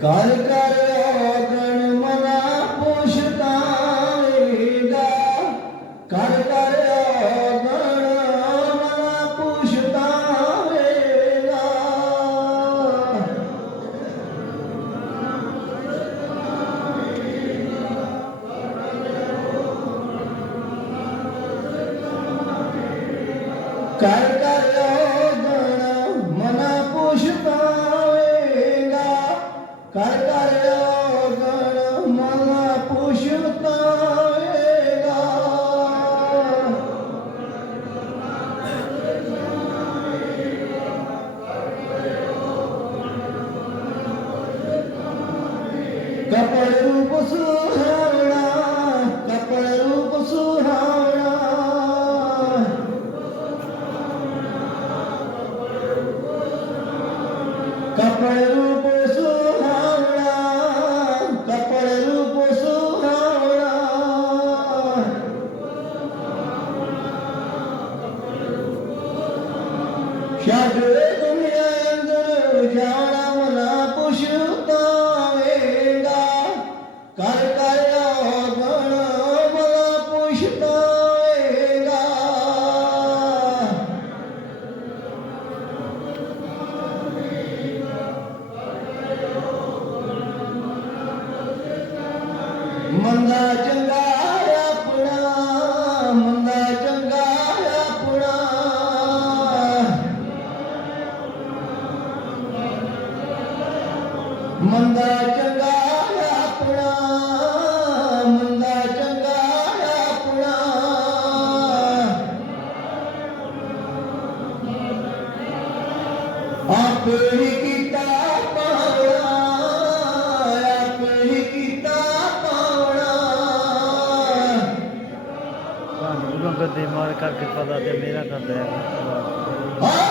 ਕਰ ਕਰ ਔਗਣ ਮਨਾ ਪੁੱਛਤਾਵੇਗਾ ਕਰ ਕਰ ਔਗਣ ਮਨਾ ਪੁੱਛਤਾਵੇਗਾ ਕਰ ਕਰ ਕਰ ਕਰ ਔਗਣ ਮਨਾ ਪੁੱਛਤਾਵੇਗਾ ਕਪੜ ਰੂਪ ਸੁਹਾਵਣਾ ਕਪੜ ਰੂਪ ਸੁਹਾਵਣਾ। ਕਪੜ ਰੂਪ ਛਾੜੇ ਦੁਨੀਆ ਅੰਦਰ ਜਾਣਾ ਮਨਾ ਪੁੱਛਤਾਵੇਗਾ ਕਰ ਕਰ ਆਗਣ ਮਨਾ ਪੁੱਛਤਾਵੇਗਾ ਮੰਦਾ ਚੰਗਾ ਮੰਦਾ ਚੰਗਾ ਆਪਣਾ ਮੰਦਾ ਚੰਗਾ ਆਪਣਾ। ਆਪੇ ਹੀ ਕੀਤਾ ਪਾਉਣਾ ਆਪੇ ਹੀ ਕੀਤਾ ਪਾਉਣਾ ਤੁਹਾਨੂੰ ਅੰਗਦ ਦੇਵ ਮਹਾਰਾਜ ਕਰਕੇ ਪਤਾ ਤੇ ਮੇਰਾ ਕਰਦਾ। ਹੀ।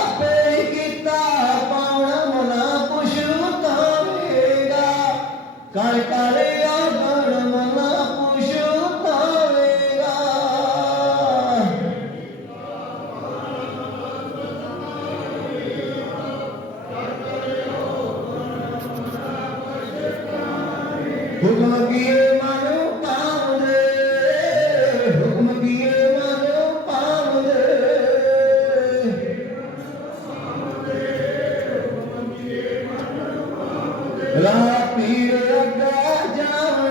ਹੁਕਮ ਕੀਏ ਮਨੁ ਪਾਵਦੇ ਹੁਕਮ ਕੀਏ ਮਨੁ ਪਾਵਦੇ ਰਾ। ਪੀਰ ਅੱਗੇ ਜਾਵਣਾ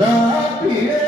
ਰਾ ਪੀਰ